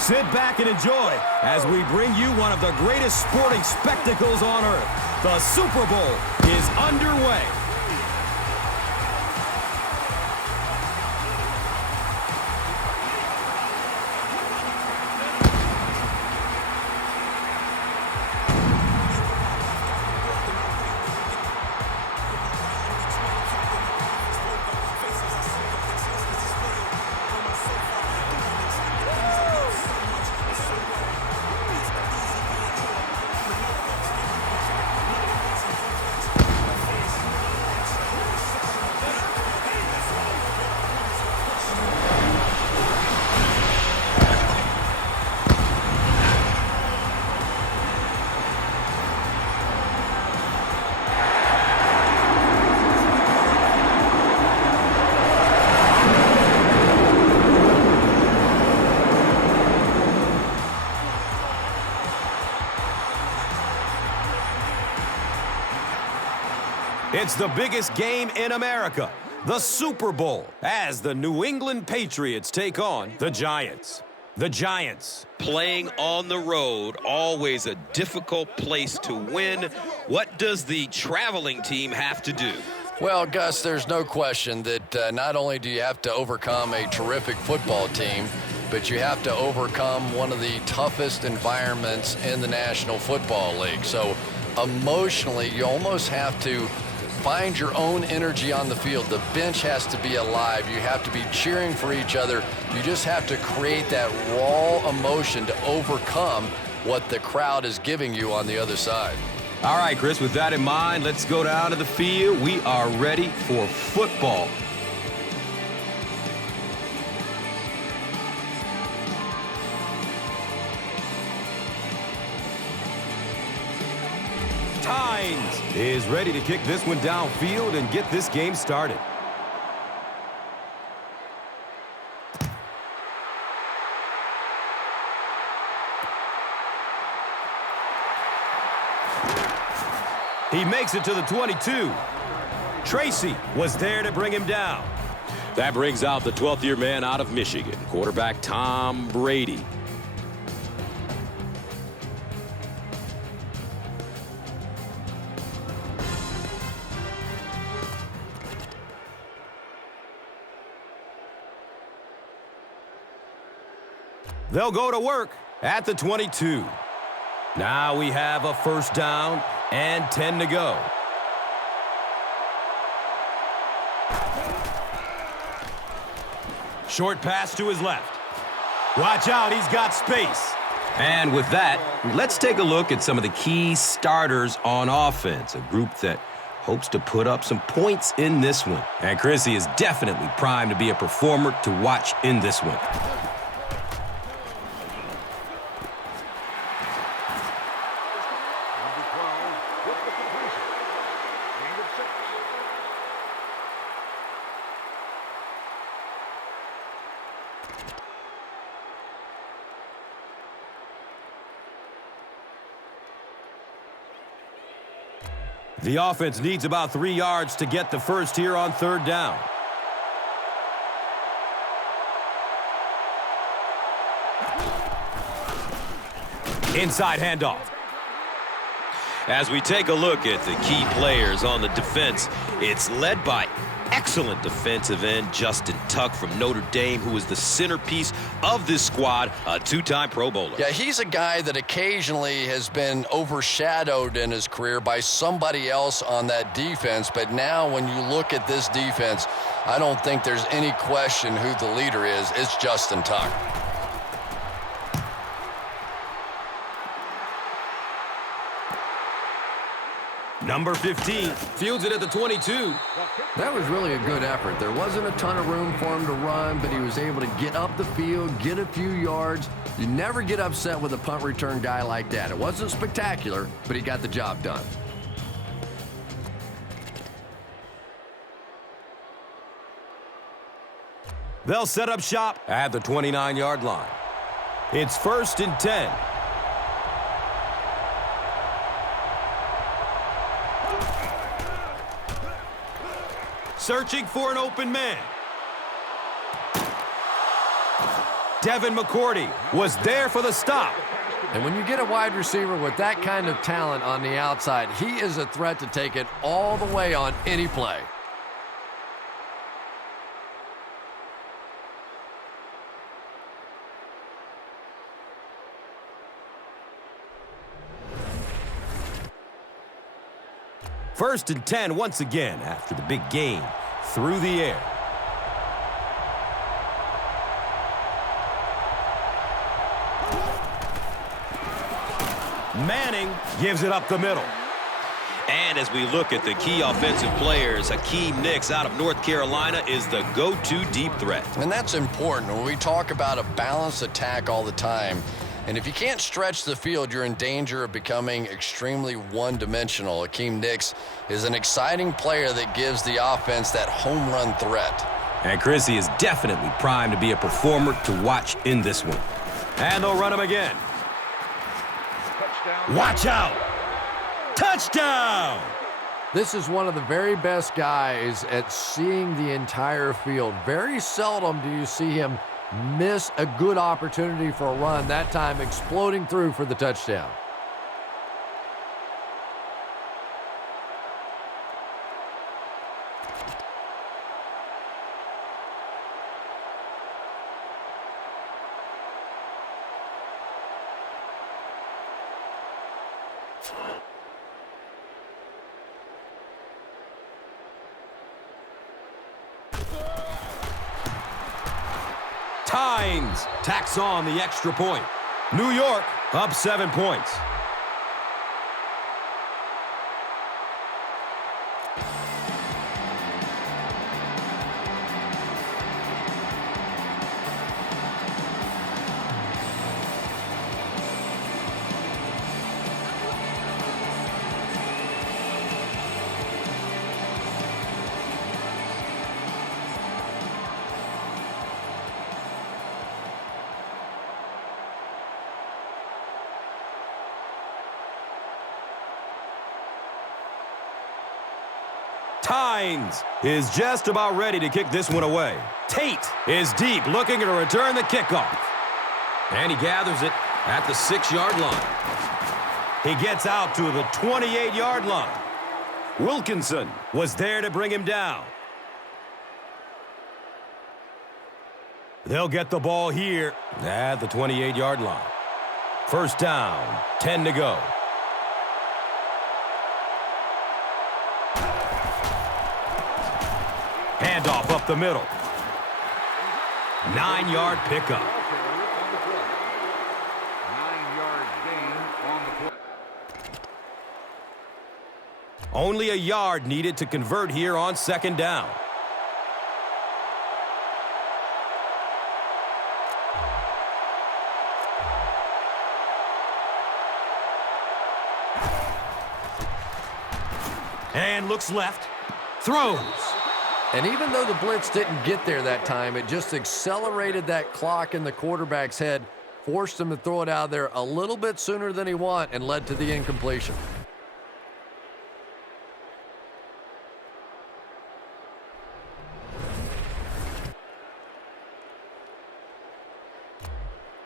Sit back and enjoy as we bring you one of the greatest sporting spectacles on earth. The Super Bowl is underway. It's the biggest game in America, the Super Bowl, as the New England Patriots take on the Giants. The Giants. Playing on the road, always a difficult place to win. What does the traveling team have to do? Well, Gus, there's no question that not only do you have to overcome a terrific football team, but you have to overcome one of the toughest environments in the National Football League. So emotionally, you almost have to find your own energy on the field. The bench has to be alive. You have to be cheering for each other. You just have to create that raw emotion to overcome what the crowd is giving you on the other side. All right, Chris, with that in mind, let's go down to the field. We are ready for football. Tynes is ready to kick this one downfield and get this game started. He makes it to the 22. Tracy was there to bring him down. That brings out the 12th-year man out of Michigan, quarterback Tom Brady. They'll go to work at the 22. Now we have a first down and 10 to go. Short pass to his left. Watch out, he's got space. And with that, let's take a look at some of the key starters on offense, a group that hopes to put up some points in this one. And Chrissy is definitely primed to be a performer to watch in this one. The offense needs about 3 yards to get the first here on third down. Inside handoff. As we take a look at the key players on the defense, it's led by excellent defensive end Justin Tuck from Notre Dame, who is the centerpiece of this squad, a two-time Pro Bowler. Yeah, he's a guy that occasionally has been overshadowed in his career by somebody else on that defense, but now when you look at this defense, I don't think there's any question who the leader is. It's Justin Tuck. Number 15 fields it at the 22. That was really a good effort. There wasn't a ton of room for him to run, but he was able to get up the field, get a few yards. You never get upset with a punt return guy like that. It wasn't spectacular, but he got the job done. They'll set up shop at the 29-yard line. It's 1st and 10. Searching for an open man. Devin McCourty was there for the stop. And when you get a wide receiver with that kind of talent on the outside, he is a threat to take it all the way on any play. First and 10 once again after the big gain through the air. Manning gives it up the middle. And as we look at the key offensive players, Hakeem Nicks out of North Carolina is the go-to deep threat. And that's important when we talk about a balanced attack all the time. And if you can't stretch the field, you're in danger of becoming extremely one-dimensional. Hakeem Nicks is an exciting player that gives the offense that home run threat. And Chrissy is definitely primed to be a performer to watch in this one. And they'll run him again. Watch out! Touchdown! This is one of the very best guys at seeing the entire field. Very seldom do you see him miss a good opportunity for a run, that time exploding through for the touchdown. Tynes tacks on the extra point. New York up 7 points. Tynes is just about ready to kick this one away. Tate is deep, looking to return the kickoff. And he gathers it at the 6-yard line. He gets out to the 28-yard line. Wilkinson was there to bring him down. They'll get the ball here at the 28-yard line. First down, 10 to go. Handoff up the middle. 9-yard pickup. 9-yard gain on the play. Only a yard needed to convert here on second down. And looks left. Throws. And even though the blitz didn't get there that time, it just accelerated that clock in the quarterback's head, forced him to throw it out there a little bit sooner than he wanted, and led to the incompletion.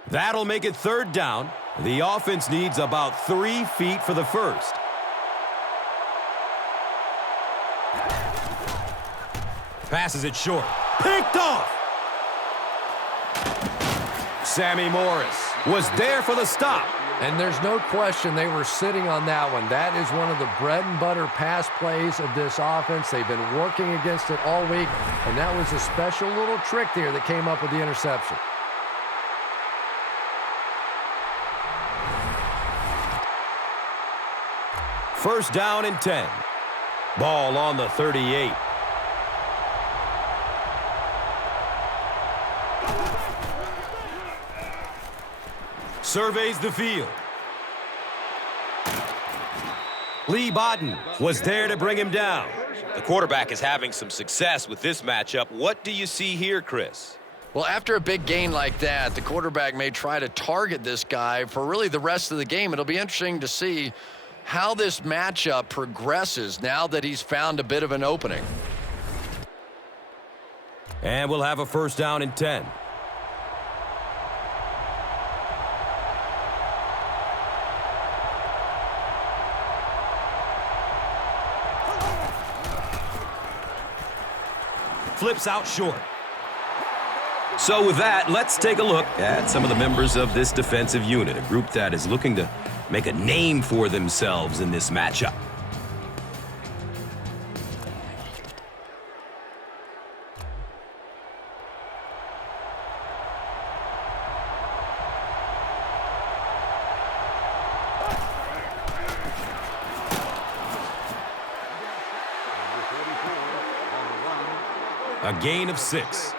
That'll make it third down. The offense needs about 3 feet for the first. Passes it short. Picked off. Sammy Morris was there for the stop. And there's no question they were sitting on that one. That is one of the bread and butter pass plays of this offense. They've been working against it all week, and that was a special little trick there that came up with the interception. First down and 10. Ball on the 38. Surveys the field. Lee Bodden was there to bring him down. The quarterback is having some success with this matchup. What do you see here, Chris? Well, after a big gain like that, the quarterback may try to target this guy for really the rest of the game. It'll be interesting to see how this matchup progresses now that he's found a bit of an opening. And we'll have a first down and 10. flips out short. So with that, let's take a look at some of the members of this defensive unit, a group that is looking to make a name for themselves in this matchup. A gain of 6.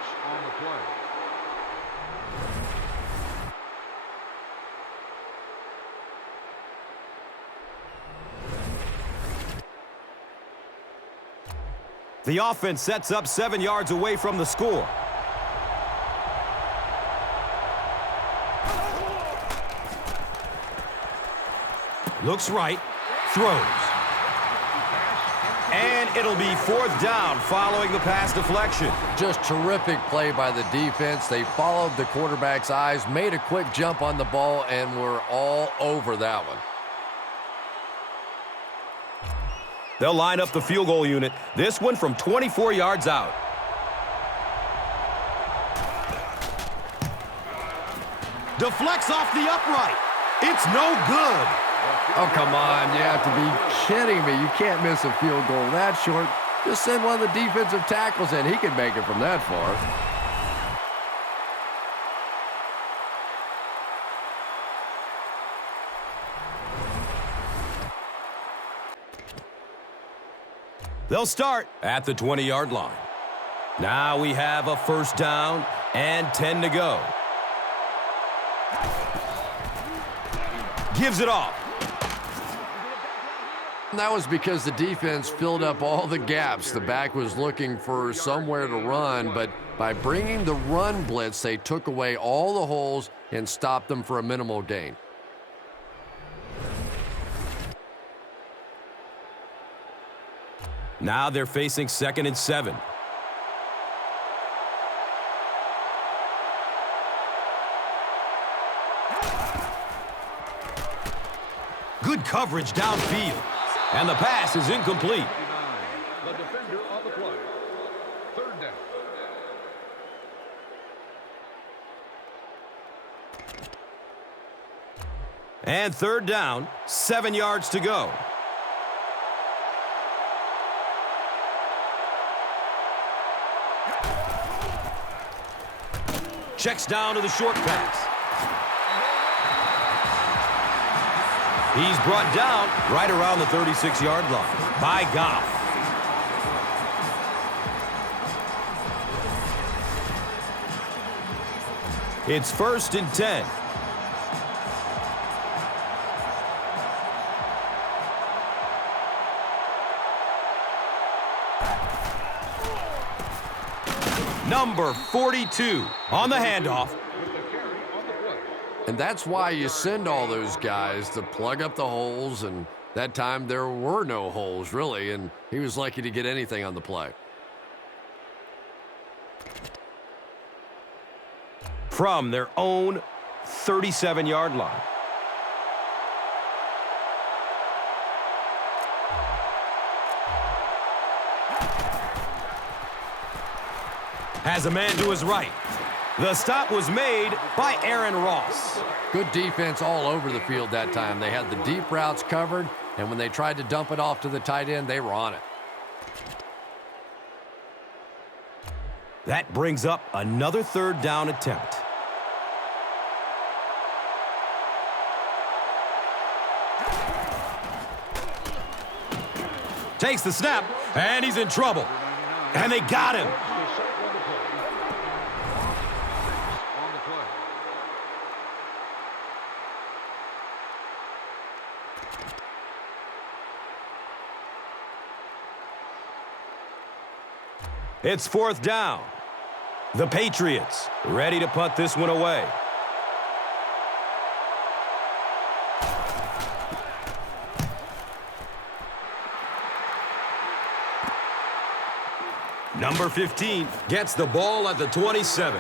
The offense sets up 7 yards away from the score. Looks right, throws. And it'll be 4th down following the pass deflection. Just terrific play by the defense. They followed the quarterback's eyes, made a quick jump on the ball, and were all over that one. They'll line up the field goal unit. This one from 24 yards out. Deflects off the upright. It's no good. Oh, come on. You have to be kidding me. You can't miss a field goal that short. Just send one of the defensive tackles in. He can make it from that far. They'll start at the 20-yard line. Now we have a 1st down and 10 to go. Gives it off. And that was because the defense filled up all the gaps. The back was looking for somewhere to run, but by bringing the run blitz, they took away all the holes and stopped them for a minimal gain. Now they're facing 2nd and 7. Good coverage downfield. And the pass is incomplete. The defender on the play. 3rd down. And 3rd down, 7 yards to go. Checks down to the short pass. He's brought down right around the 36-yard line by Goff. It's 1st and 10. Number 42 on the handoff. And that's why you send all those guys to plug up the holes, and that time there were no holes, really, and he was lucky to get anything on the play. From their own 37-yard line. Has a man to his right. The stop was made by Aaron Ross. Good defense all over the field that time. They had the deep routes covered, and when they tried to dump it off to the tight end, they were on it. That brings up another 3rd down attempt. Takes the snap, and he's in trouble. And they got him. It's 4th down. The Patriots ready to punt this one away. Number 15 gets the ball at the 27.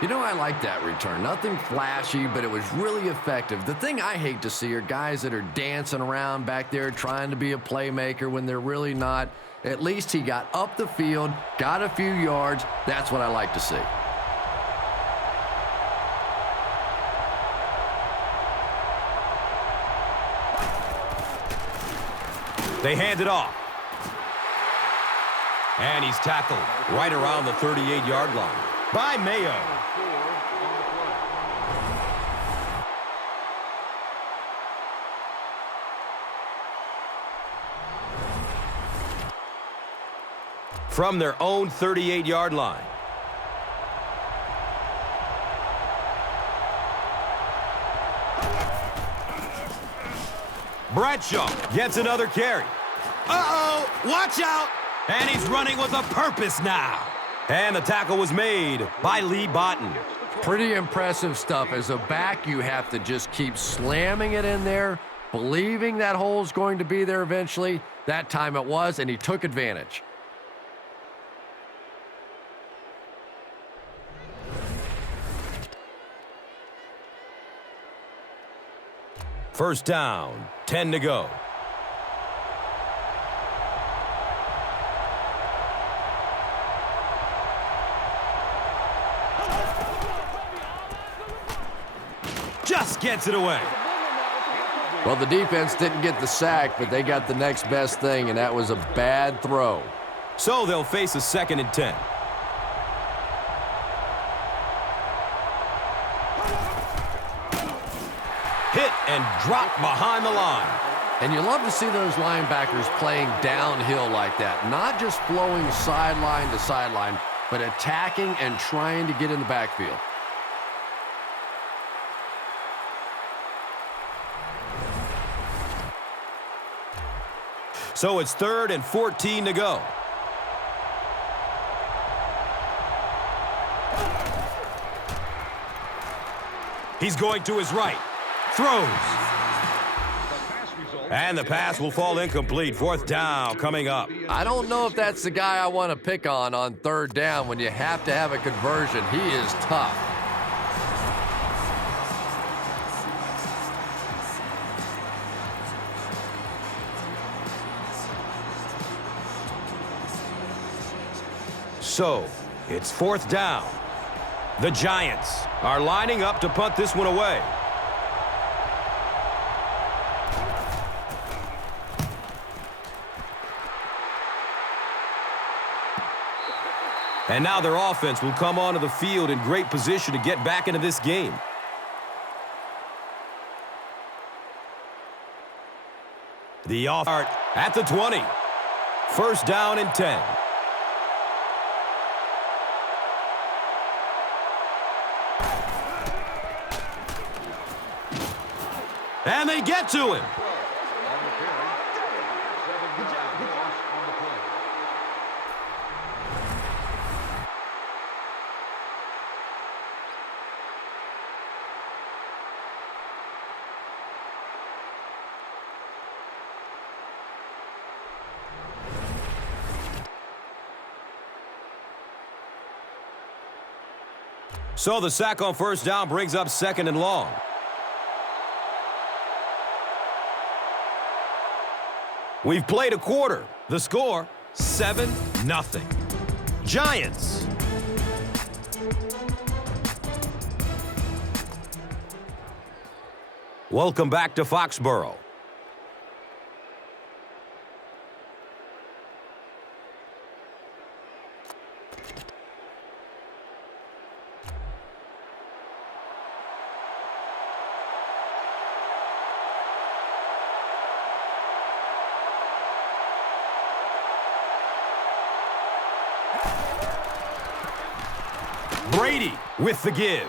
You know, I like that return. Nothing flashy, but it was really effective. The thing I hate to see are guys that are dancing around back there trying to be a playmaker when they're really not. At least he got up the field, got a few yards. That's what I like to see. They hand it off. And he's tackled right around the 38-yard line by Mayo. From their own 38-yard line. Bradshaw gets another carry. Uh-oh, watch out! And he's running with a purpose now. And the tackle was made by Lee Botton. Pretty impressive stuff. As a back, you have to just keep slamming it in there, believing that hole's going to be there eventually. That time it was, and he took advantage. First down, 10 to go. Just gets it away. Well, the defense didn't get the sack, but they got the next best thing, and that was a bad throw. So they'll face a 2nd and 10. Hit and drop behind the line. And you love to see those linebackers playing downhill like that, not just flowing sideline to sideline, but attacking and trying to get in the backfield. So it's 3rd and 14 to go. He's going to his right. Throws. And the pass will fall incomplete. 4th down coming up. I don't know if that's the guy I want to pick on 3rd down when you have to have a conversion. He is tough. So, it's 4th down. The Giants are lining up to punt this one away. And now their offense will come onto the field in great position to get back into this game. The offense at the 20. First down and 10. And they get to him. So the sack on first down brings up 2nd and long. We've played a quarter. The score, 7-0. Giants. Welcome back to Foxborough. Brady with the give.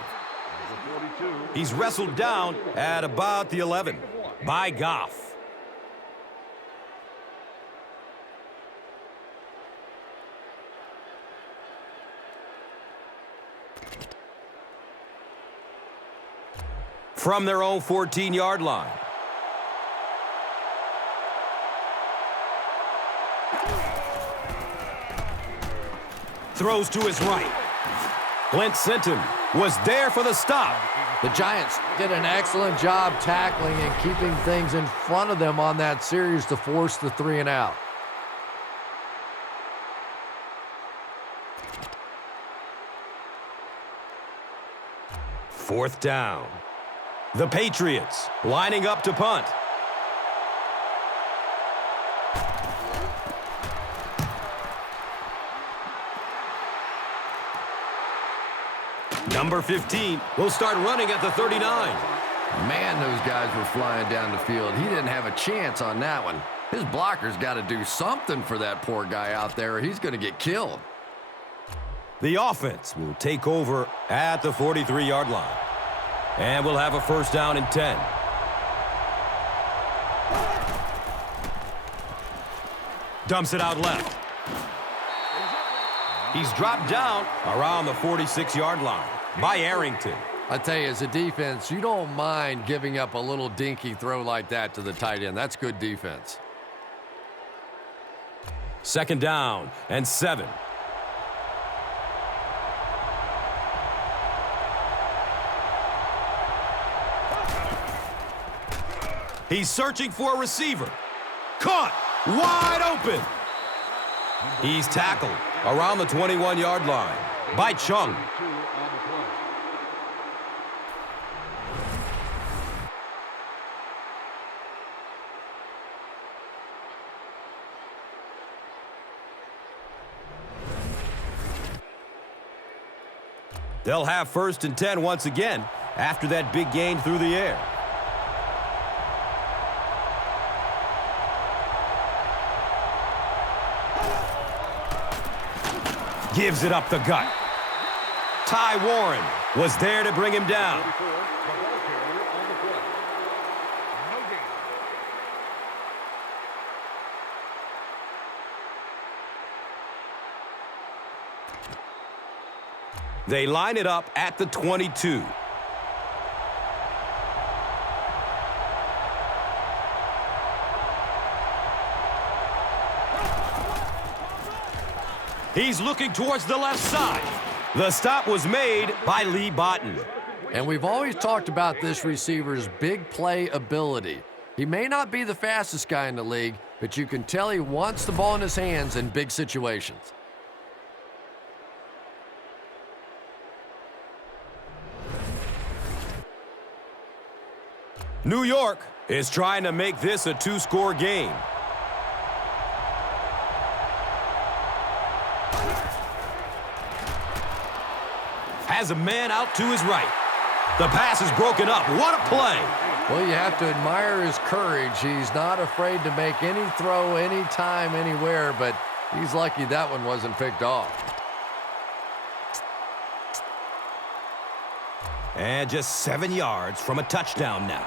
He's wrestled down at about the 11 by Goff. From their own 14-yard line. Throws to his right. Clint sent him was there for the stop. The Giants did an excellent job tackling and keeping things in front of them on that series to force the 3 and out. Fourth down. The Patriots lining up to punt. Number 15 will start running at the 39. Man, those guys were flying down the field. He didn't have a chance on that one. His blocker's got to do something for that poor guy out there, or he's going to get killed. The offense will take over at the 43-yard line. And we'll have a first down and 10. Dumps it out left. He's dropped down around the 46-yard line by Arrington. I tell you, as a defense, you don't mind giving up a little dinky throw like that to the tight end. That's good defense. Second down and 7. He's searching for a receiver. Caught! Wide open! He's tackled around the 21-yard line by Chung. They'll have first and 10 once again after that big gain through the air. Gives it up the gut. Ty Warren was there to bring him down. They line it up at the 22. He's looking towards the left side. The stop was made by Lee Botten. And we've always talked about this receiver's big play ability. He may not be the fastest guy in the league, but you can tell he wants the ball in his hands in big situations. New York is trying to make this a 2-score game. Has a man out to his right. The pass is broken up. What a play! Well, you have to admire his courage. He's not afraid to make any throw, anytime, anywhere, but he's lucky that one wasn't picked off. And just 7 yards from a touchdown now.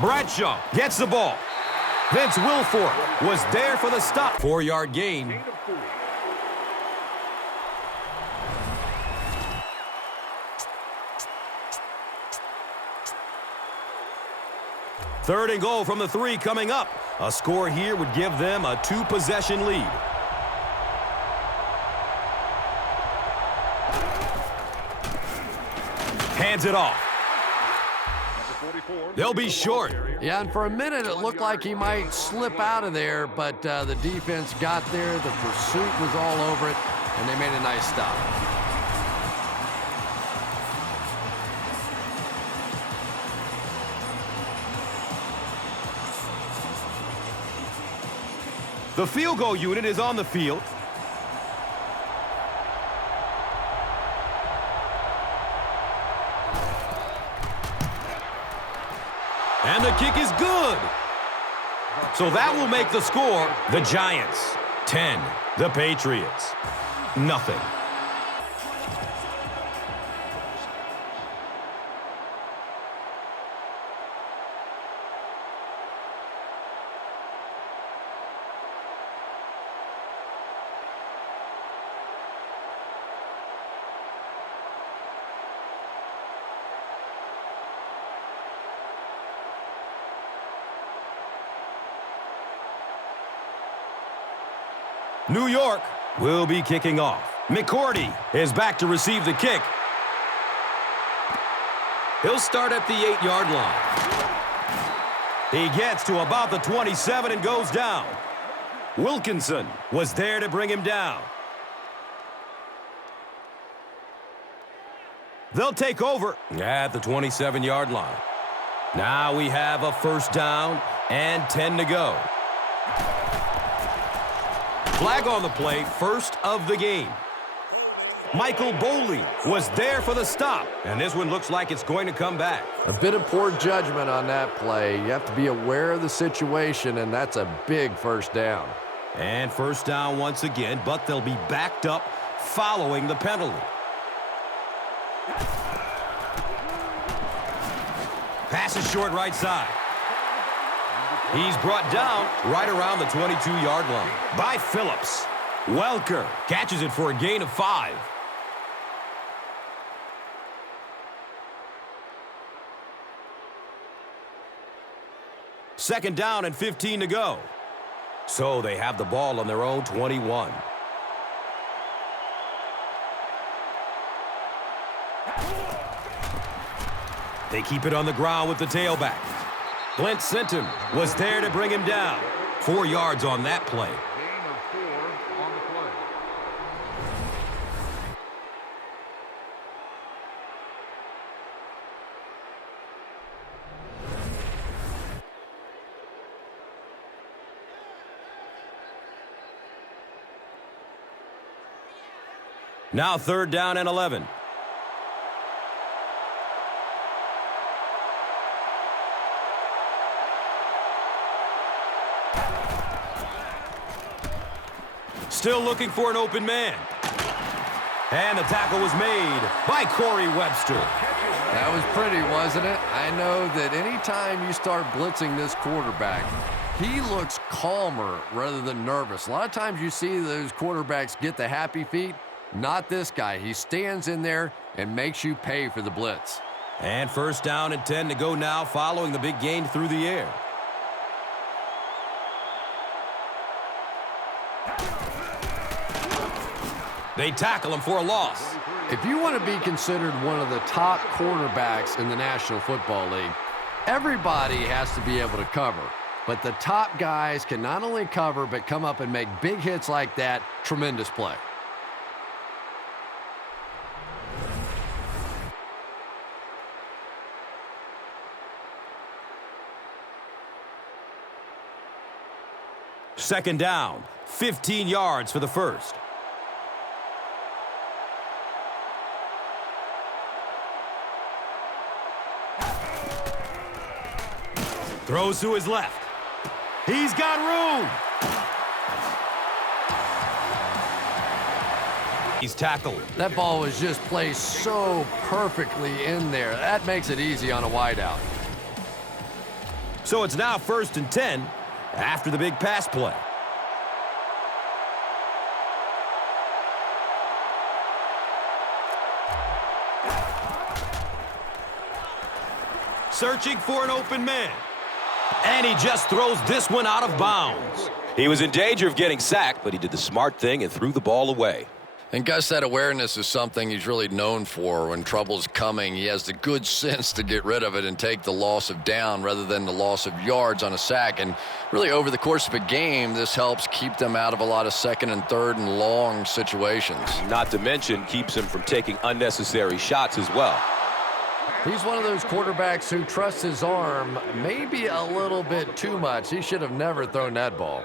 Bradshaw gets the ball. Vince Wilfork was there for the stop. 4-yard gain. Third and goal from the 3 coming up. A score here would give them a 2-possession lead. Hands it off. They'll be short. Yeah, and for a minute it looked like he might slip out of there, but the defense got there, the pursuit was all over it, and they made a nice stop. The field goal unit is on the field. And the kick is good. So that will make the score the Giants 10, the Patriots nothing. New York will be kicking off. McCourty is back to receive the kick. He'll start at the 8-yard line. He gets to about the 27 and goes down. Wilkinson was there to bring him down. They'll take over at the 27-yard line. Now we have a first down and 10 to go. Flag on the play, first of the game. Michael Boley was there for the stop, and this one looks like it's going to come back. A bit of poor judgment on that play. You have to be aware of the situation, and that's a big first down. And first down once again, but they'll be backed up following the penalty. Pass is short right side. He's brought down right around the 22-yard line by Phillips. Welker catches it for a gain of 5. Second down and 15 to go. So they have the ball on their own 21. They keep it on the ground with the tailback. Clint Sinton was there to bring him down. 4 yards on that play. Gain of 4 on the play. Now third down and 11. Still looking for an open man. And the tackle was made by Corey Webster. That was pretty, wasn't it? I know that anytime you start blitzing this quarterback, he looks calmer rather than nervous. A lot of times you see those quarterbacks get the happy feet. Not this guy. He stands in there and makes you pay for the blitz. And first down and 10 to go now following the big gain through the air. They tackle him for a loss. If you want to be considered one of the top quarterbacks in the National Football League, everybody has to be able to cover. But the top guys can not only cover, but come up and make big hits like that. Tremendous play. Second down, 15 yards for the first. Throws to his left. He's got room. He's tackled. That ball was just placed so perfectly in there. That makes it easy on a wideout. So it's now first and 10 after the big pass play. Searching for an open man. And he just throws this one out of bounds. He was in danger of getting sacked, but he did the smart thing and threw the ball away. And Gus, that awareness is something he's really known for. When trouble's coming, he has the good sense to get rid of it and take the loss of down rather than the loss of yards on a sack. And really, over the course of a game, this helps keep them out of a lot of second and third and long situations. Not to mention, keeps him from taking unnecessary shots as well. He's one of those quarterbacks who trusts his arm maybe a little bit too much. He should have never thrown that ball.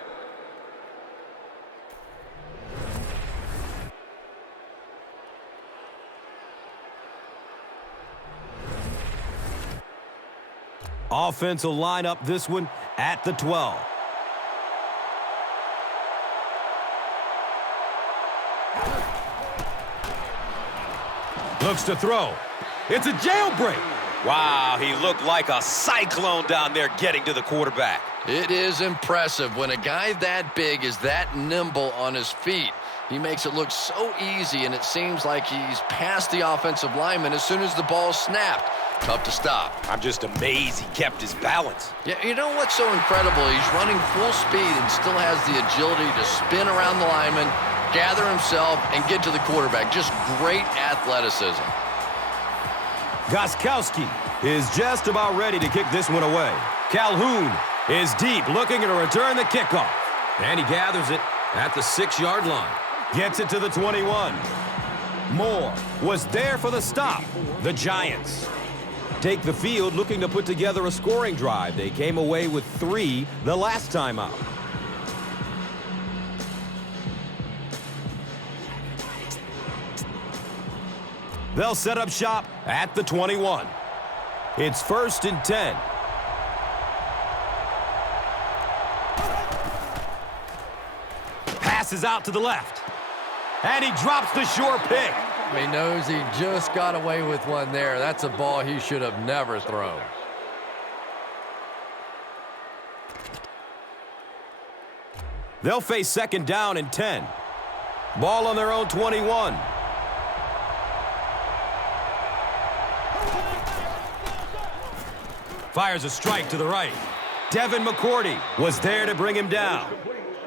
Offense will line up this one at the 12. Looks to throw. It's a jailbreak. Wow, he looked like a cyclone down there getting to the quarterback. It is impressive when a guy that big is that nimble on his feet. He makes it look so easy, and it seems like he's past the offensive lineman as soon as the ball snapped. Tough to stop. I'm just amazed he kept his balance. Yeah, you know what's so incredible? He's running full speed and still has the agility to spin around the lineman, gather himself, and get to the quarterback. Just great athleticism. Gostkowski is just about ready to kick this one away. Calhoun is deep, looking to return the kickoff. And he gathers it at the 6-yard line. Gets it to the 21. Moore was there for the stop. The Giants take the field looking to put together a scoring drive. They came away with 3 the last time out. They'll set up shop at the 21. It's 1st and 10. Passes out to the left. And he drops the short pick. He knows he just got away with one there. That's a ball he should have never thrown. They'll face 2nd down and 10. Ball on their own 21. Fires a strike to the right. Devin McCourty was there to bring him down.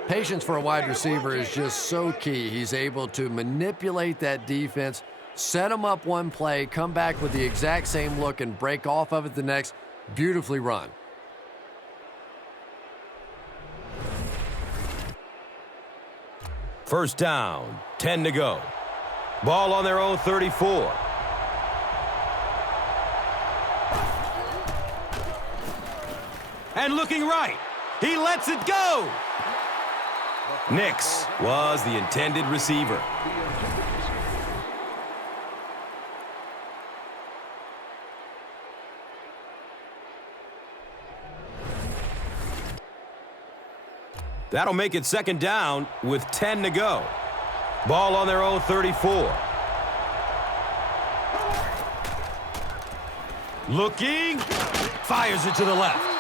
Patience for a wide receiver is just so key. He's able to manipulate that defense, set them up one play, come back with the exact same look, and break off of it the next. Beautifully run. First down, 10 to go. Ball on their own 34. And looking right, he lets it go. Nix was the intended receiver. That'll make it 2nd down with 10 to go. Ball on their own 34. Looking, fires it to the left.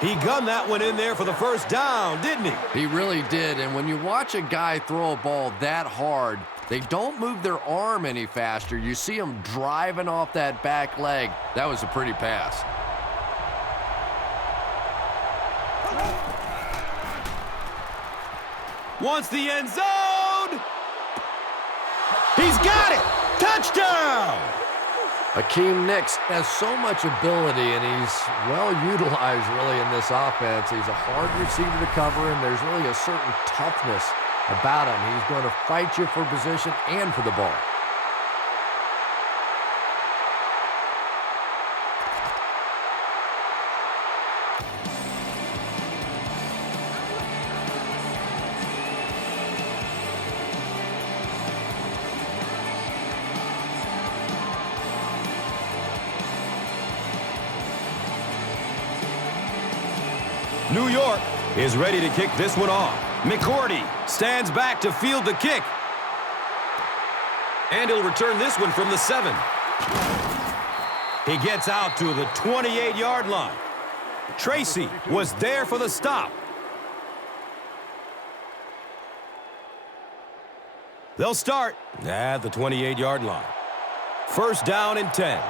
He gunned that one in there for the first down, didn't he? He really did, and when you watch a guy throw a ball that hard, they don't move their arm any faster. You see him driving off that back leg. That was a pretty pass. Wants the end zone. He's got it. Touchdown. Akeem Nix has so much ability, and he's well utilized really in this offense. He's a hard receiver to cover, and there's really a certain toughness about him. He's going to fight you for position and for the ball. New York is ready to kick this one off. McCourty stands back to field the kick. And he'll return this one from the 7. He gets out to the 28-yard line. Tracy was there for the stop. They'll start at the 28-yard line. First down and 10.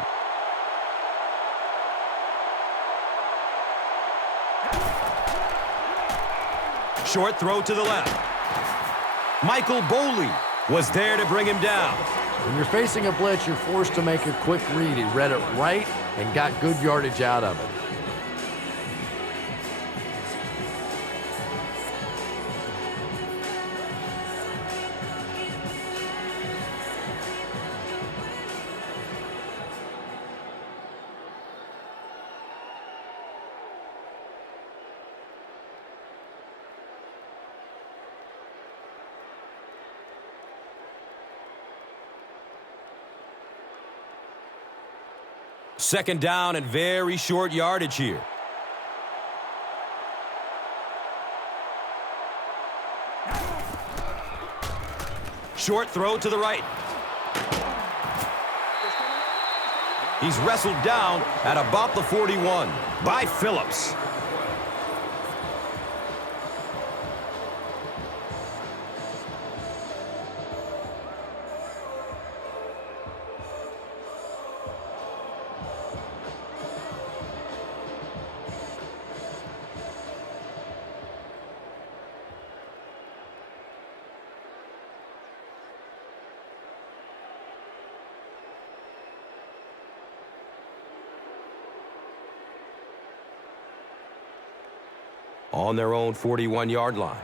Short throw to the left. Michael Boley was there to bring him down. When you're facing a blitz, you're forced to make a quick read. He read it right and got good yardage out of it. Second down and very short yardage here. Short throw to the right. He's wrestled down at about the 41 by Phillips. on their own 41-yard line.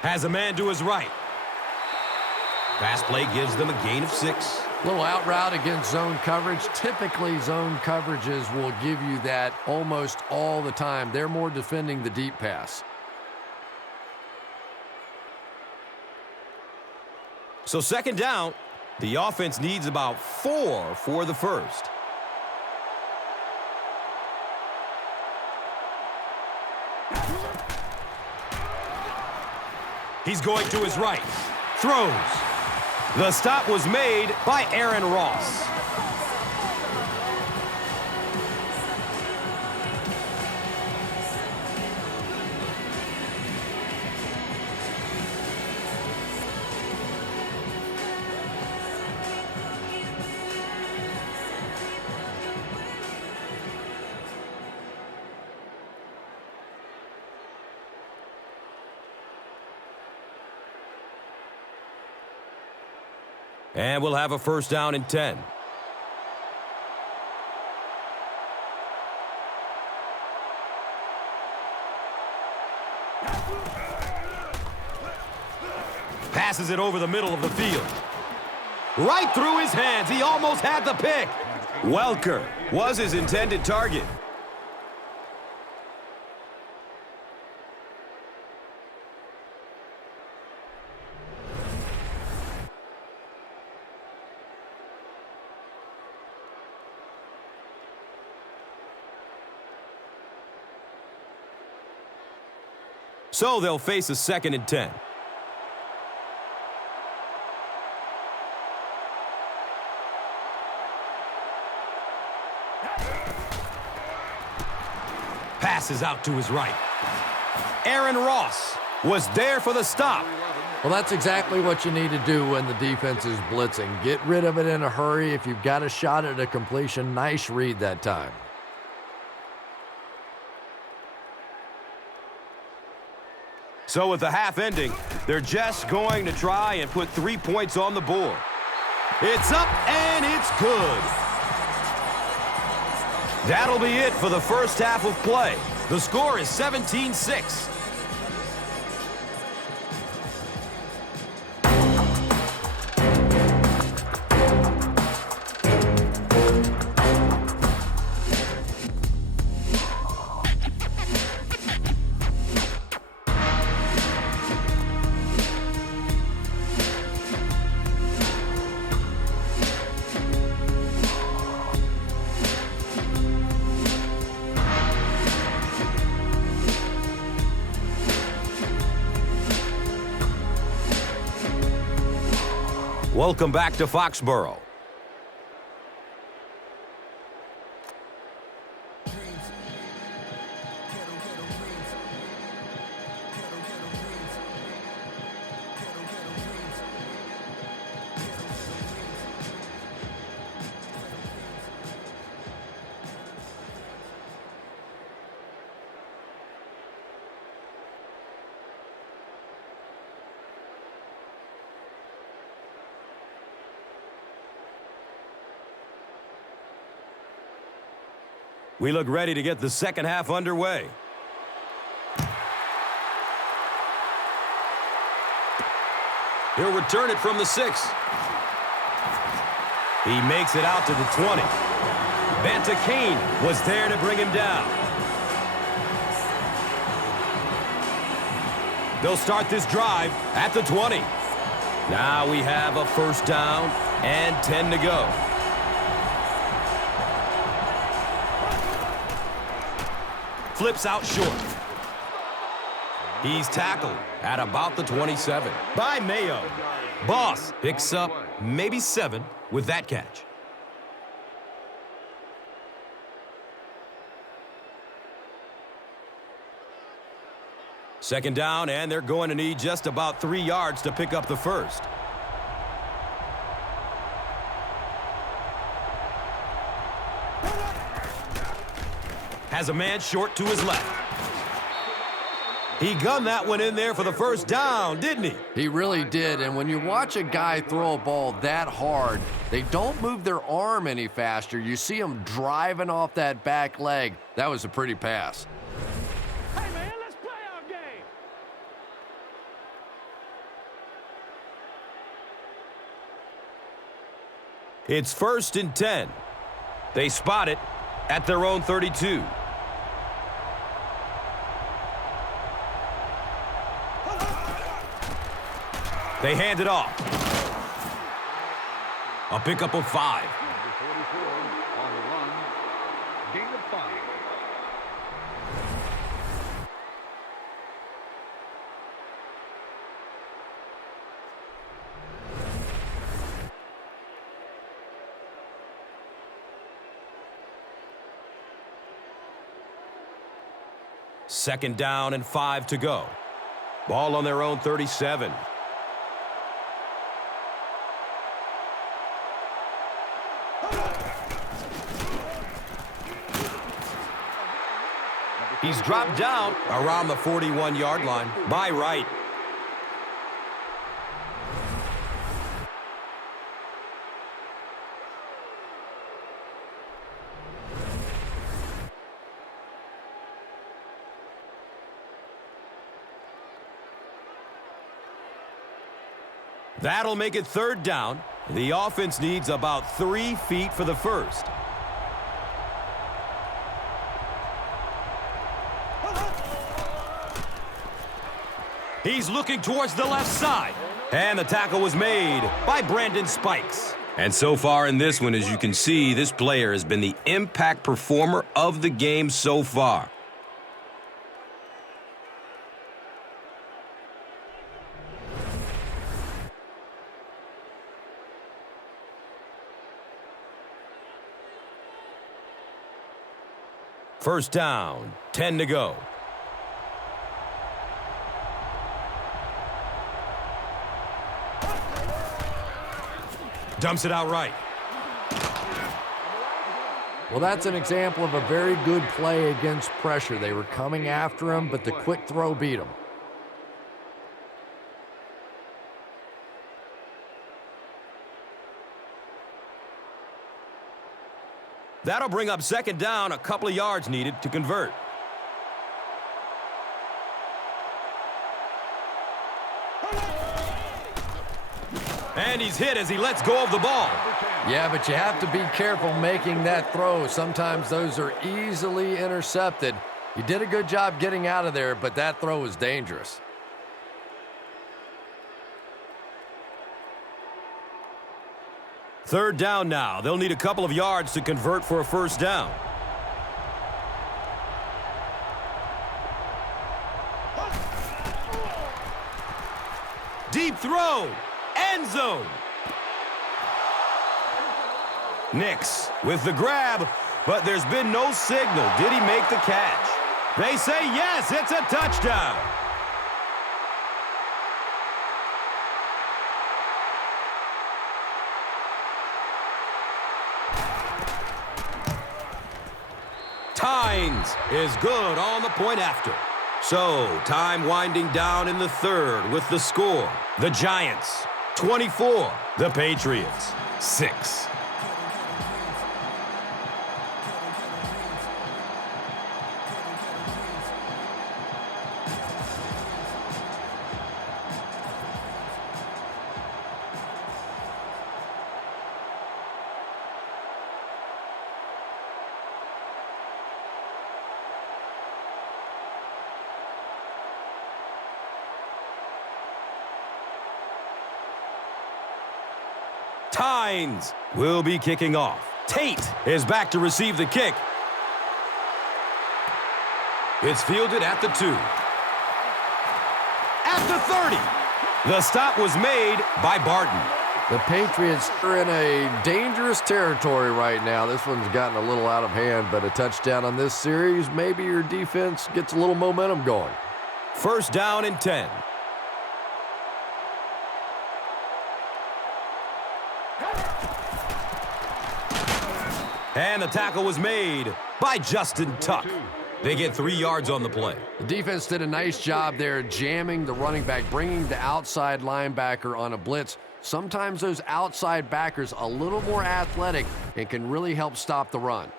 Has a man to his right. Pass play gives them a gain of 6. Little out route against zone coverage. Typically, zone coverages will give you that almost all the time. They're more defending the deep pass. So second down, the offense needs about 4 for the first. He's going to his right. Throws. The stop was made by Aaron Ross. And we'll have a first down and 10. Passes it over the middle of the field. Right through his hands. He almost had the pick. Welker was his intended target. So they'll face a second and 10. Passes out to his right. Aaron Ross was there for the stop. Well, that's exactly what you need to do when the defense is blitzing. Get rid of it in a hurry. If you've got a shot at a completion, nice read that time. So with the half ending, they're just going to try and put 3 points on the board. It's up and it's good. That'll be it for the first half of play. The score is 17-6. Welcome back to Foxborough. We look ready to get the second half underway. He'll return it from the 6. He makes it out to the 20. Banta Kane was there to bring him down. They'll start this drive at the 20. Now we have a first down and 10 to go. Flips out short. He's tackled at about the 27 by Mayo. Boss picks up maybe 7 with that catch. Second down, and they're going to need just about 3 yards to pick up the first. Has a man short to his left. He gunned that one in there for the first down, didn't he? He really did, and when you watch a guy throw a ball that hard, they don't move their arm any faster. You see him driving off that back leg. That was a pretty pass. Hey, man, let's play our game. It's 1st and 10. They spot it at their own 32. They hand it off. A pickup of 5. Number 44 on the run. Gain of 5. Second down and 5 to go. Ball on their own 37. He's dropped down around the 41-yard line by right. That'll make it 3rd down. The offense needs about 3 feet for the first. He's looking towards the left side. And the tackle was made by Brandon Spikes. And so far in this one, as you can see, this player has been the impact performer of the game so far. First down, 10 to go. Dumps it out right. Well, that's an example of a very good play against pressure. They were coming after him, but the quick throw beat him. That'll bring up second down, a couple of yards needed to convert. And he's hit as he lets go of the ball. Yeah, but you have to be careful making that throw. Sometimes those are easily intercepted. He did a good job getting out of there, but that throw was dangerous. Third down now. They'll need a couple of yards to convert for a first down. Deep throw. End zone. Nix with the grab, but there's been no signal. Did he make the catch? They say yes, it's a touchdown. Tynes is good on the point after. So, time winding down in the third with the score. The Giants, 24. The Patriots, 6. Tynes will be kicking off. Tate is back to receive the kick. It's fielded at the 2. At the 30. The stop was made by Barton. The Patriots are in a dangerous territory right now. This one's gotten a little out of hand, but a touchdown on this series, maybe your defense gets a little momentum going. First down and 10. And the tackle was made by Justin Tuck. They get 3 yards on the play. The defense did a nice job there jamming the running back, bringing the outside linebacker on a blitz. Sometimes those outside backers a little more athletic and can really help stop the run.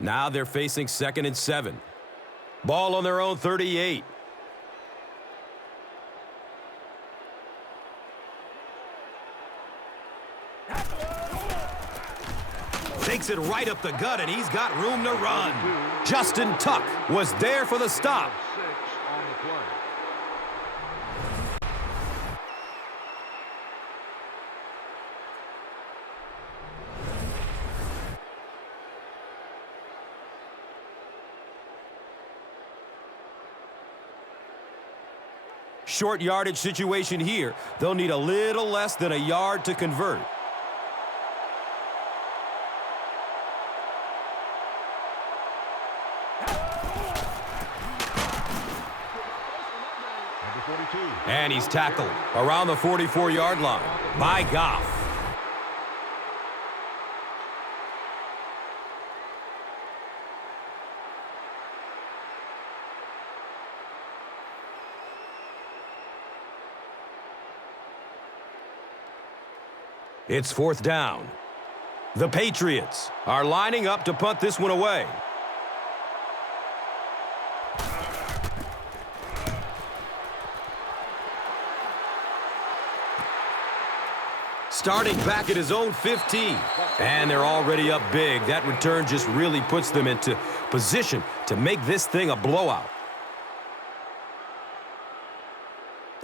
Now they're facing 2nd and 7. Ball on their own 38. Takes it right up the gut, and he's got room to run. Justin Tuck was there for the stop. 6 on the play. Short yardage situation here. They'll need a little less than a yard to convert. Number 42. And he's tackled around the 44-yard line by Goff. It's 4th down. The Patriots are lining up to punt this one away. Starting back at his own 15. And they're already up big. That return just really puts them into position to make this thing a blowout.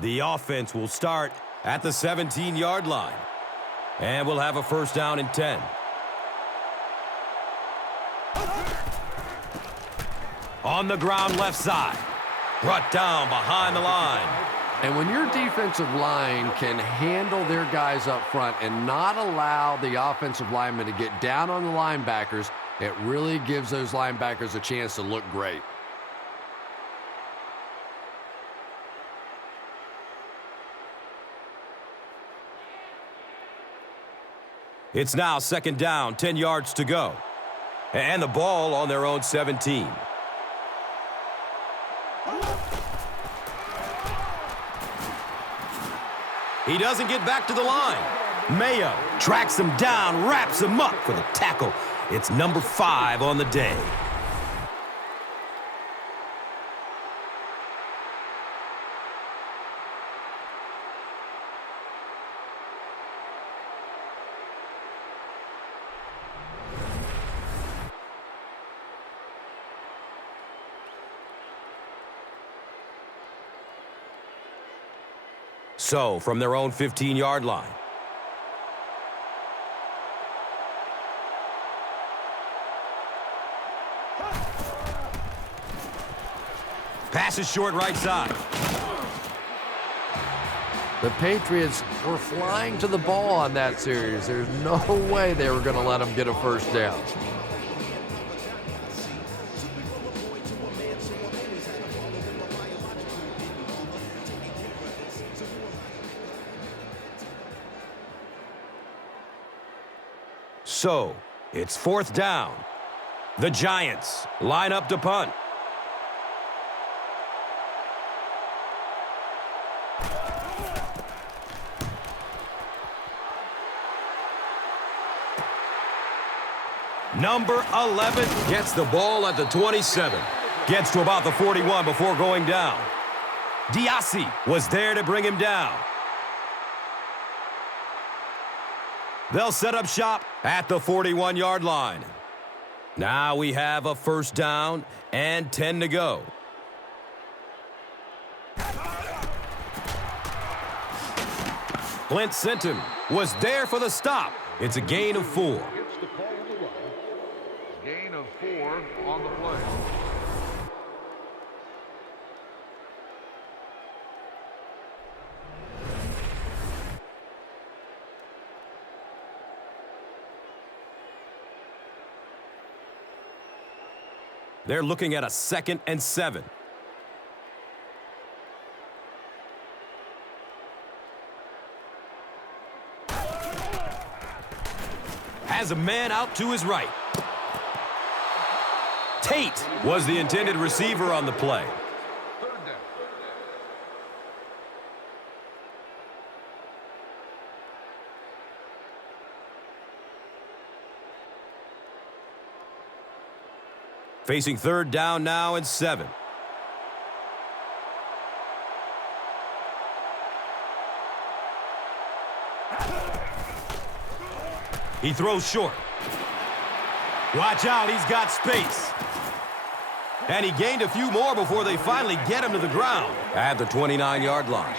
The offense will start at the 17-yard line. And we'll have a 1st down and 10. On the ground left side. Brought down behind the line. And when your defensive line can handle their guys up front and not allow the offensive linemen to get down on the linebackers, it really gives those linebackers a chance to look great. It's now 2nd down, 10 yards to go. And the ball on their own 17. He doesn't get back to the line. Mayo tracks him down, wraps him up for the tackle. It's number 5 on the day. So, from their own 15-yard line. Pass is short right side. The Patriots were flying to the ball on that series. There's no way they were going to let them get a 1st down. So, it's 4th down. The Giants line up to punt. Number 11 gets the ball at the 27. Gets to about the 41 before going down. Diassi was there to bring him down. They'll set up shop at the 41-yard line. Now we have a 1st down and 10 to go. Clint Sinton was there for the stop. It's a gain of 4. Gets the call on the run. Gain of 4 on the play. They're looking at a 2nd and 7. has a man out to his right. Tate was the intended receiver on the play. Third down. Facing third down now and 7. He throws short. Watch out, he's got space. And he gained a few more before they finally get him to the ground at the 29-yard line.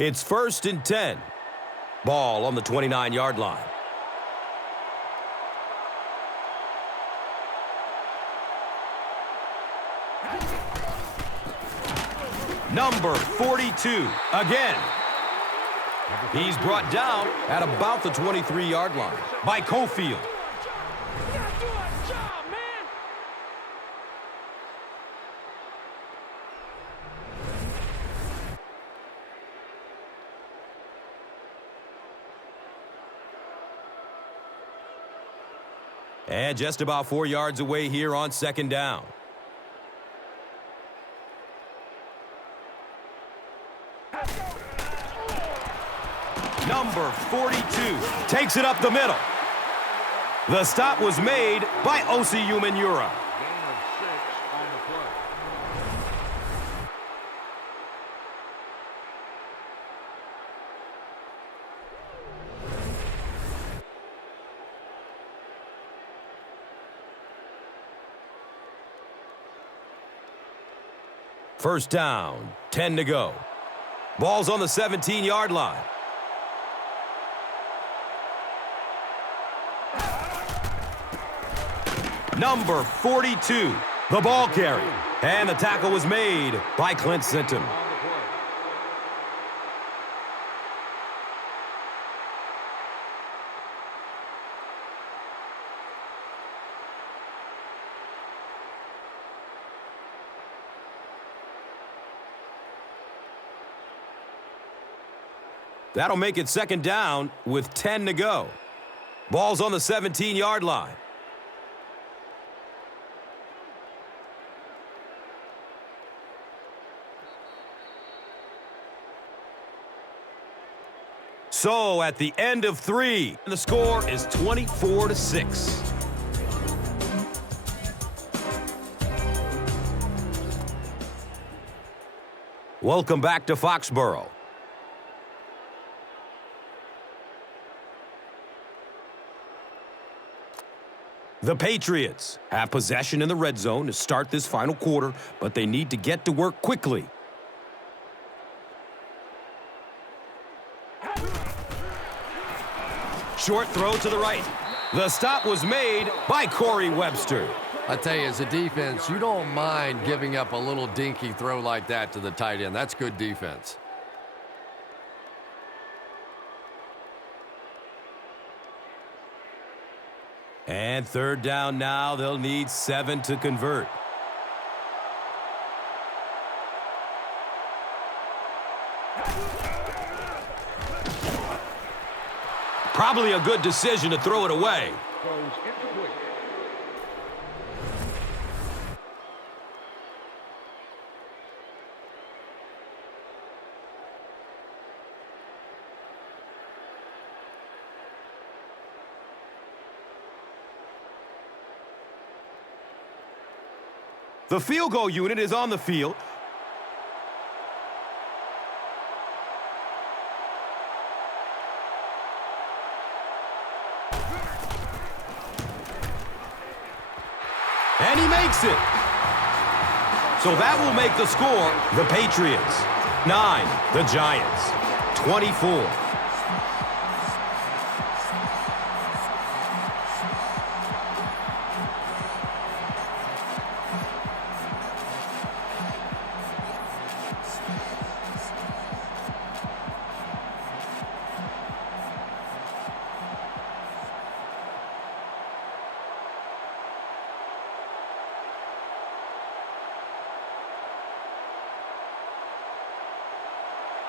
It's 1st and 10. Ball on the 29-yard line. Number 42 again. He's brought down at about the 23-yard line by Cofield. And just about 4 yards away here on 2nd down. Number 42 takes it up the middle. The stop was made by Osi Umenyiora. Gain of 6 on the play. First down, 10 to go. Ball's on the 17-yard line. Number 42, the ball carry. And the tackle was made by Clint Sinton. On the play. That'll make it 2nd down with 10 to go. Ball's on the 17-yard line. So at the end of 3, the score is 24-6. Welcome back to Foxborough. The Patriots have possession in the red zone to start this final quarter, but they need to get to work quickly. Short throw to the right. The stop was made by Corey Webster. I tell you, as a defense, you don't mind giving up a little dinky throw like that to the tight end. That's good defense. And 3rd down now. They'll need 7 to convert. Probably a good decision to throw it away. Throws incomplete. The field goal unit is on the field. And he makes it. So that will make the score the Patriots 9, the Giants 24.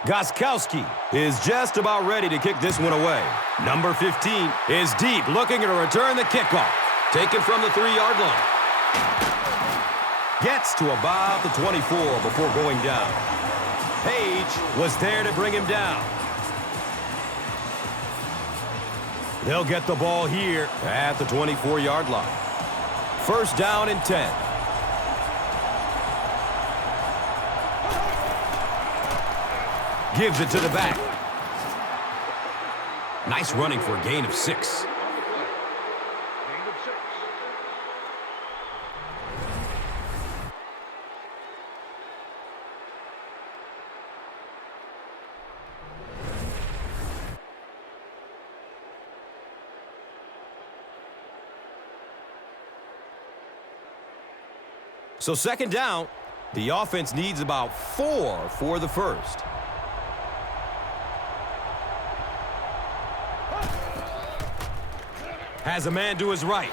Gostkowski is just about ready to kick this one away. Number 15 is deep, looking to return the kickoff. Taken from the 3-yard line. Gets to about the 24 before going down. Page was there to bring him down. They'll get the ball here at the 24-yard line. First down and 10. Gives it to the back. Nice running for a gain of 6. Gain of 6. So second down, the offense needs about 4 for the first. Has a man to his right.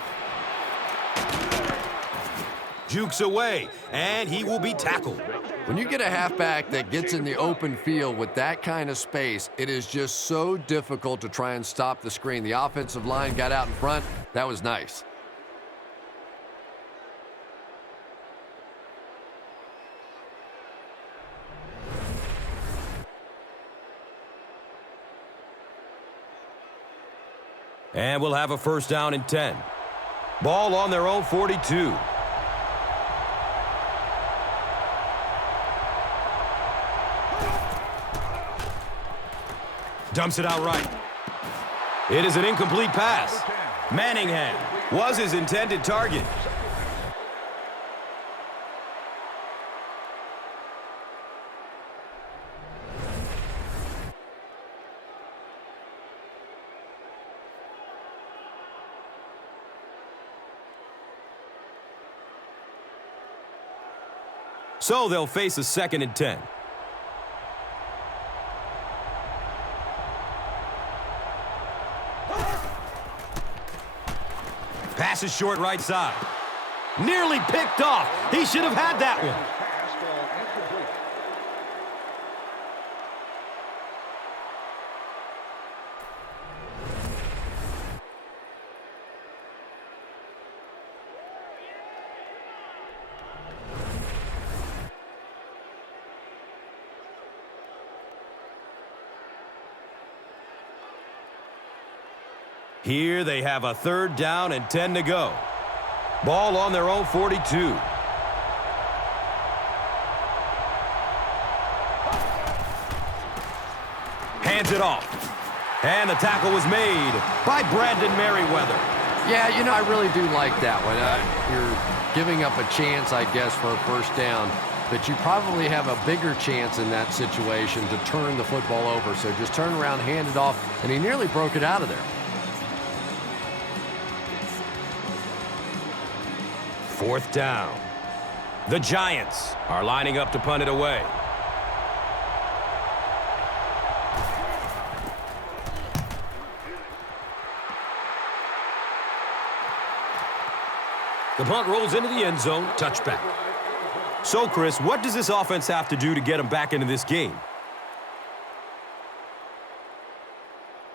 Jukes away, and he will be tackled. When you get a halfback that gets in the open field with that kind of space, it is just so difficult to try and stop the screen. The offensive line got out in front. That was nice. And we'll have a first down and 10. Ball on their own 42. Dumps it out right. It is an incomplete pass. Manningham was his intended target. So they'll face a second and 10. Pass is short right side. Nearly picked off. He should have had that one. Pass ball incomplete. Here they have a third down and 10 to go. Ball on their own 42. Hands it off. And the tackle was made by Brandon Merriweather. Yeah, you know, I really do like that one. You're giving up a chance, I guess, for a first down, but you probably have a bigger chance in that situation to turn the football over. So just turn around, hand it off, and he nearly broke it out of there. Fourth down. The Giants are lining up to punt it away. The punt rolls into the end zone, touchback. So, Chris, what does this offense have to do to get them back into this game?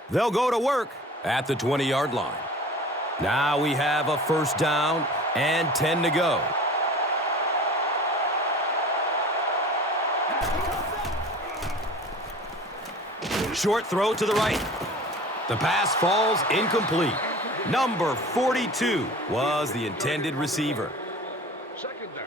They'll go to work at the 20-yard line. Now we have a first down and 10 to go. Short throw to the right. The pass falls incomplete. Number 42 was the intended receiver. Second down.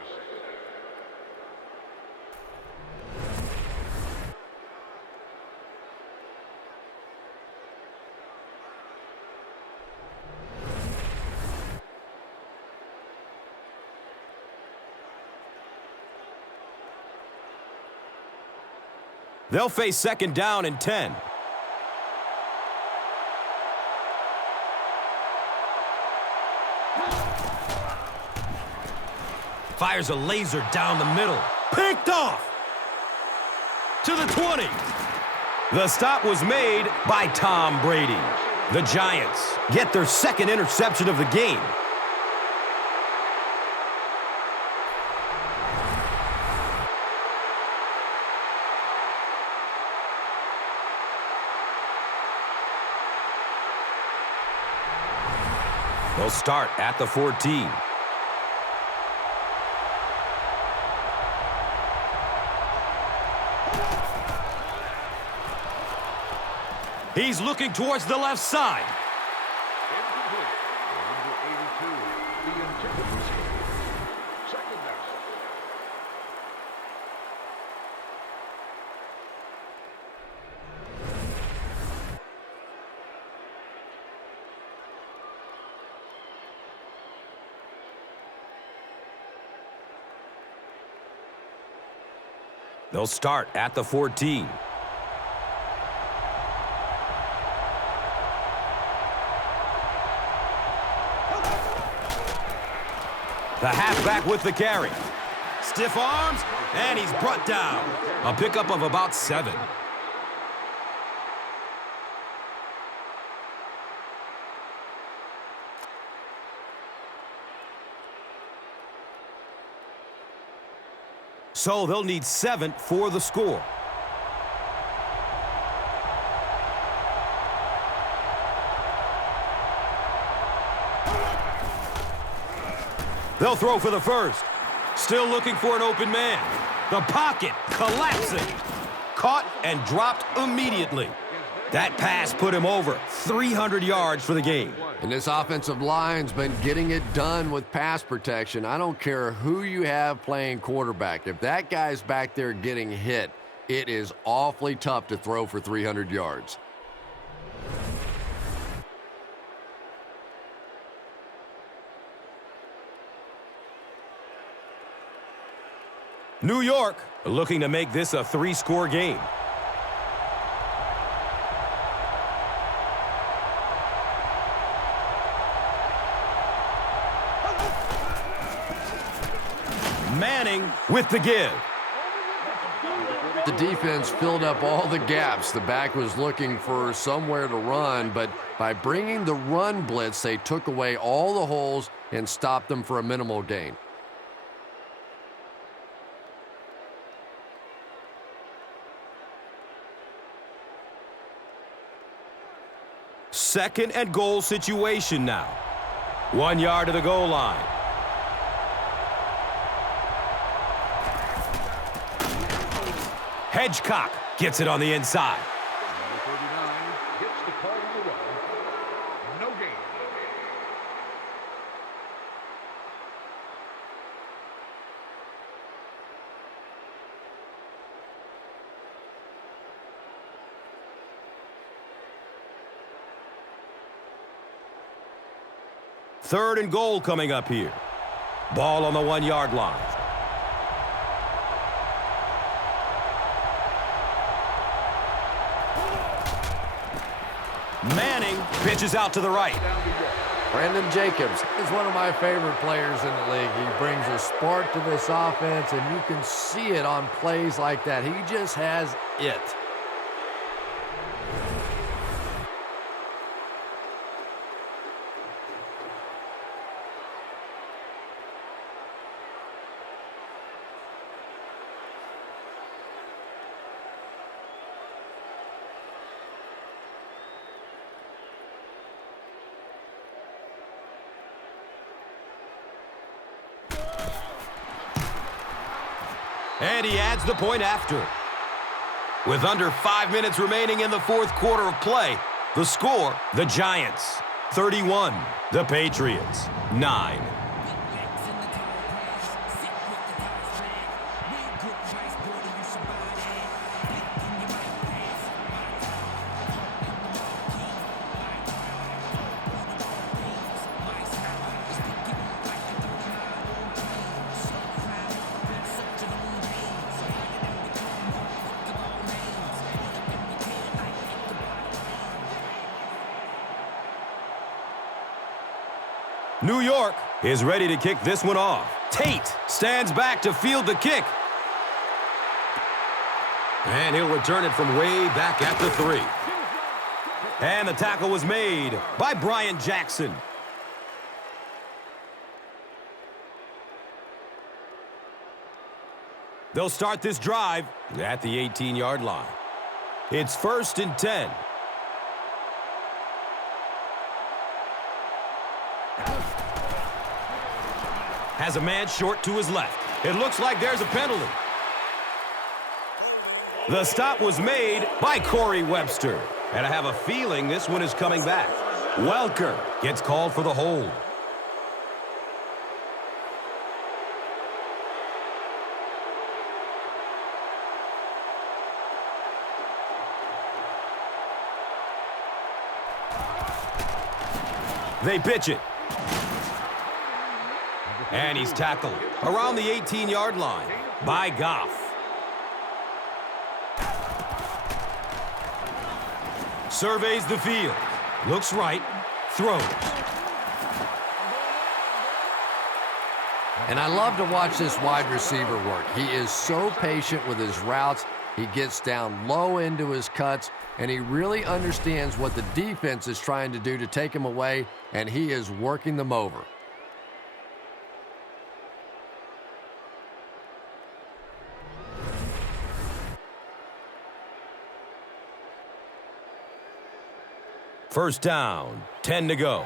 They'll face second down and 10. Fires a laser down the middle. Picked off to the 20. The stop was made by Tom Brady. The Giants get their second interception of the game. They'll start at the 14. He's looking towards the left side. Incomplete. Number 82, the intended receiver. Second down. They'll start at the 14. The halfback with the carry. Stiff arms, and he's brought down. A pickup of about 7. So they'll need 7 for the score. They'll throw for the first. Still looking for an open man. The pocket collapsing. Caught and dropped immediately. That pass put him over 300 yards for the game. And this offensive line's been getting it done with pass protection. I don't care who you have playing quarterback. If that guy's back there getting hit, it is awfully tough to throw for 300 yards. New York looking to make this a 3-score game. Manning with the give. The defense filled up all the gaps. The back was looking for somewhere to run, but by bringing the run blitz, they took away all the holes and stopped them for a minimal gain. Second and goal situation now. 1 yard to the goal line. Hedgecock gets it on the inside. Number 39 gets the call on the run. No gain. Third and goal coming up here. Ball on the 1 yard line. Manning pitches out to the right. Brandon Jacobs is one of my favorite players in the league. He brings a spark to this offense, and you can see it on plays like that. He just has it. And he adds the point after. With under 5 minutes remaining in the fourth quarter of play, the score, the Giants 31, the Patriots 9. New York is ready to kick this one off. Tate stands back to field the kick. And he'll return it from way back at the 3. And the tackle was made by Brian Jackson. They'll start this drive at the 18-yard line. It's 1st and 10. Has a man short to his left. It looks like there's a penalty. The stop was made by Corey Webster. And I have a feeling this one is coming back. Welker gets called for the hold. They pitch it. And he's tackled around the 18-yard line by Goff. Surveys the field. Looks right. Throws. And I love to watch this wide receiver work. He is so patient with his routes. He gets down low into his cuts, and he really understands what the defense is trying to do to take him away, and he is working them over. First down, 10 to go.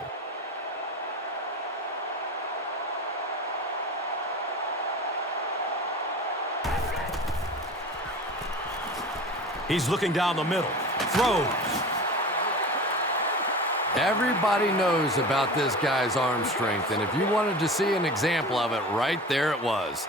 He's looking down the middle. Throws. Everybody knows about this guy's arm strength, and if you wanted to see an example of it, right there it was.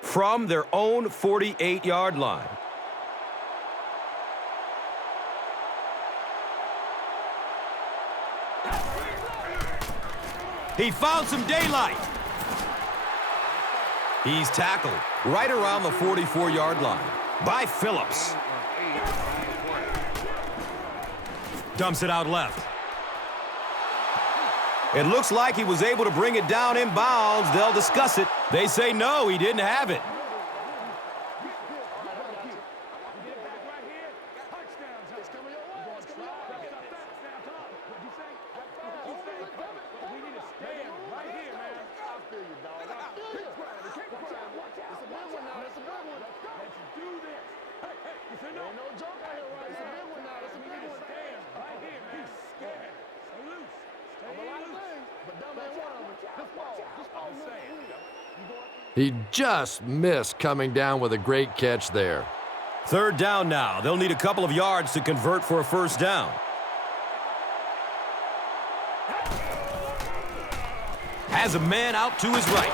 From their own 48-yard line. He found some daylight. He's tackled right around the 44-yard line by Phillips. Dumps it out left. It looks like he was able to bring it down inbounds. They'll discuss it. They say no, he didn't have it. He just missed coming down with a great catch there. Third down now. They'll need a couple of yards to convert for a first down. Has a man out to his right.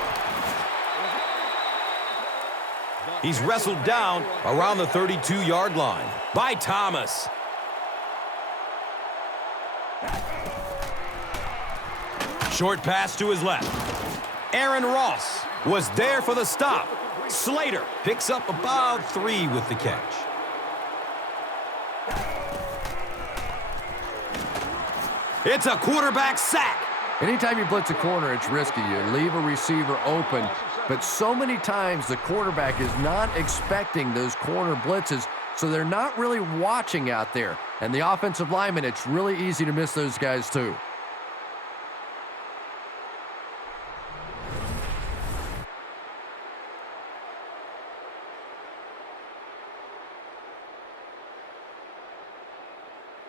He's wrestled down around the 32-yard line by Thomas. Short pass to his left. Aaron Ross was there for the stop. Slater picks up about 3 with the catch. It's a quarterback sack. Anytime you blitz a corner, it's risky. You leave a receiver open, but so many times the quarterback is not expecting those corner blitzes, so they're not really watching out there. And the offensive lineman, it's really easy to miss those guys too.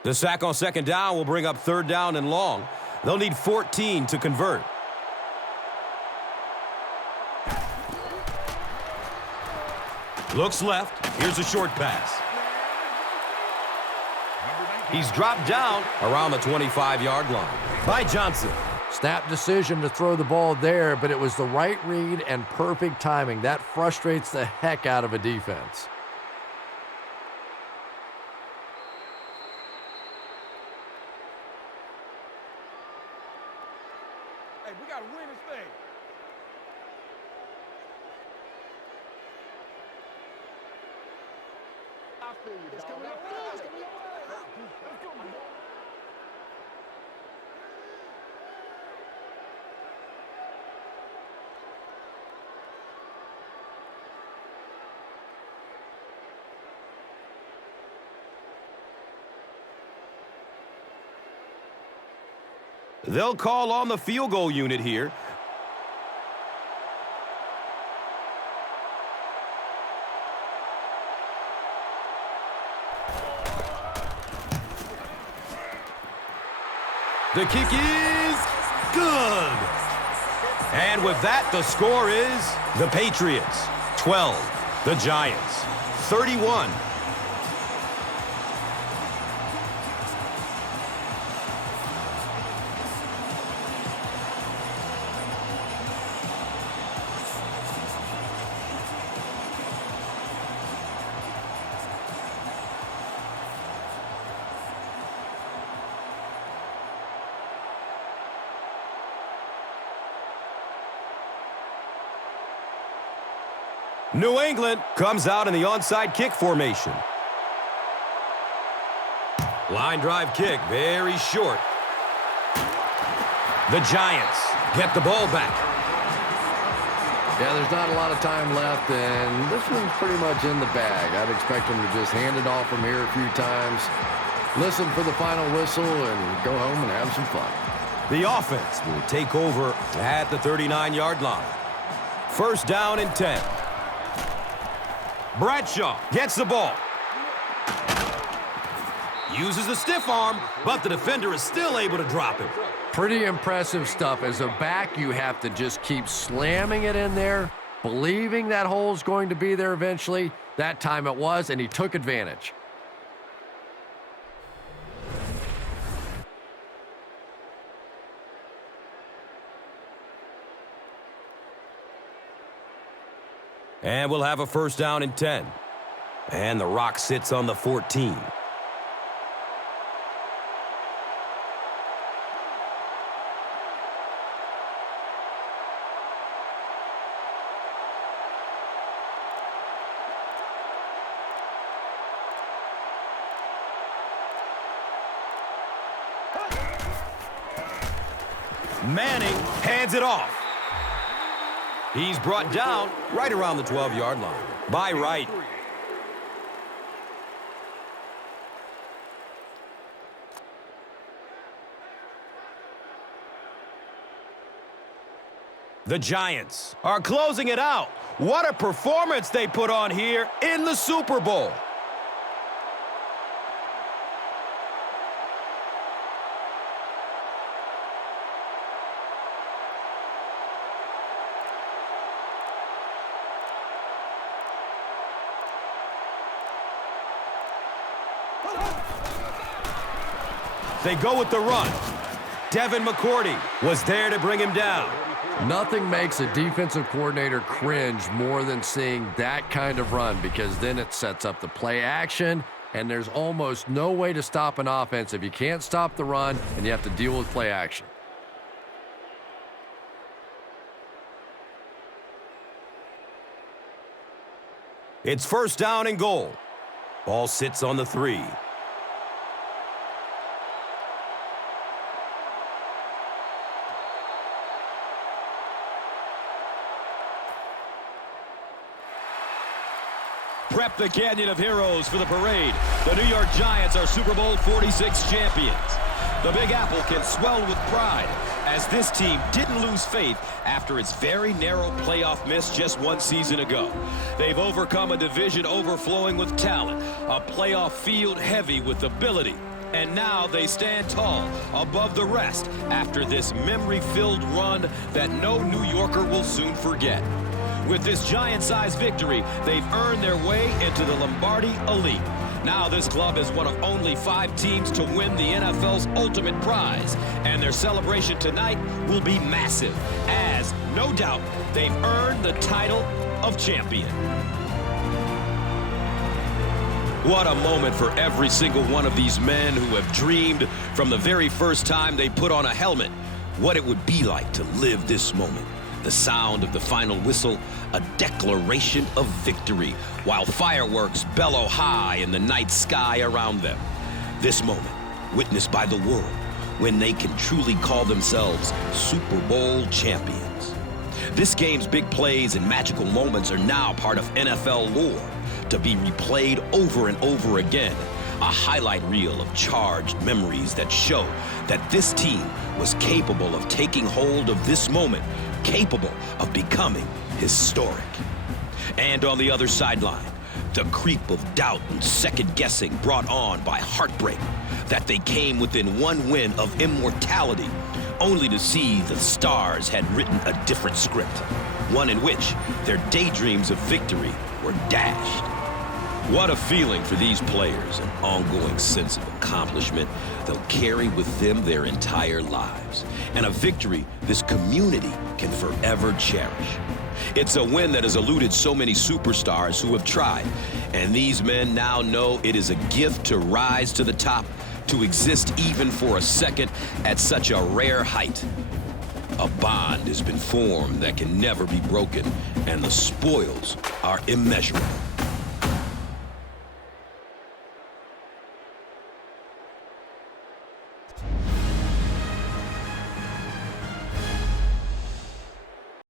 The sack on second down will bring up third down and long. They'll need 14 to convert. Looks left. Here's a short pass. He's dropped down around the 25-yard line by Johnson. Snap decision to throw the ball there, but it was the right read and perfect timing. That frustrates the heck out of a defense. Hey, we got to win this thing. I feel you, dog. It's coming your way. It's coming your way. Let's go, man. They'll call on the field goal unit here. The kick is good. And with that, the score is the Patriots 12, the Giants 31. New England comes out in the onside kick formation. Line drive kick, very short. The Giants get the ball back. Yeah, there's not a lot of time left, and this one's pretty much in the bag. I'd expect them to just hand it off from here a few times, listen for the final whistle, and go home and have some fun. The offense will take over at the 39-yard line. First down and 10. Bradshaw gets the ball. Uses the stiff arm, but the defender is still able to drop him. Pretty impressive stuff. As a back, you have to just keep slamming it in there, believing that hole's going to be there eventually. That time it was, and he took advantage. And we'll have a first down and 10. And the rock sits on the 14. Manning hands it off. He's brought down right around the 12-yard line by Wright. The Giants are closing it out. What a performance they put on here in the Super Bowl. They go with the run. Devin McCourty was there to bring him down. Nothing makes a defensive coordinator cringe more than seeing that kind of run, because then it sets up the play action, and there's almost no way to stop an offense if you can't stop the run and you have to deal with play action. It's first down and goal. Ball sits on the 3. Prep the Canyon of Heroes for the parade. The New York Giants are Super Bowl 46 champions. The Big Apple can swell with pride, as this team didn't lose faith after its very narrow playoff miss just one season ago. They've overcome a division overflowing with talent, a playoff field heavy with ability, and now they stand tall above the rest after this memory-filled run that no New Yorker will soon forget. With this giant-sized victory, they've earned their way into the Lombardi Elite. Now this club is one of only 5 teams to win the NFL's ultimate prize, and their celebration tonight will be massive, as, no doubt, they've earned the title of champion. What a moment for every single one of these men who have dreamed from the very first time they put on a helmet what it would be like to live this moment. The sound of the final whistle, a declaration of victory, while fireworks bellow high in the night sky around them. This moment, witnessed by the world, when they can truly call themselves Super Bowl champions. This game's big plays and magical moments are now part of NFL lore, to be replayed over and over again. A highlight reel of charged memories that show that this team was capable of taking hold of this moment, capable of becoming historic. And on the other sideline, The creep of doubt and second-guessing brought on by heartbreak. That they came within one win of immortality, only to see the stars had written a different script. One in which their daydreams of victory were dashed. What a feeling for these players, an ongoing sense of accomplishment they'll carry with them their entire lives, and a victory this community can forever cherish. It's a win that has eluded so many superstars who have tried, and these men now know it is a gift to rise to the top, to exist even for a second at such a rare height. A bond has been formed that can never be broken, and the spoils are immeasurable.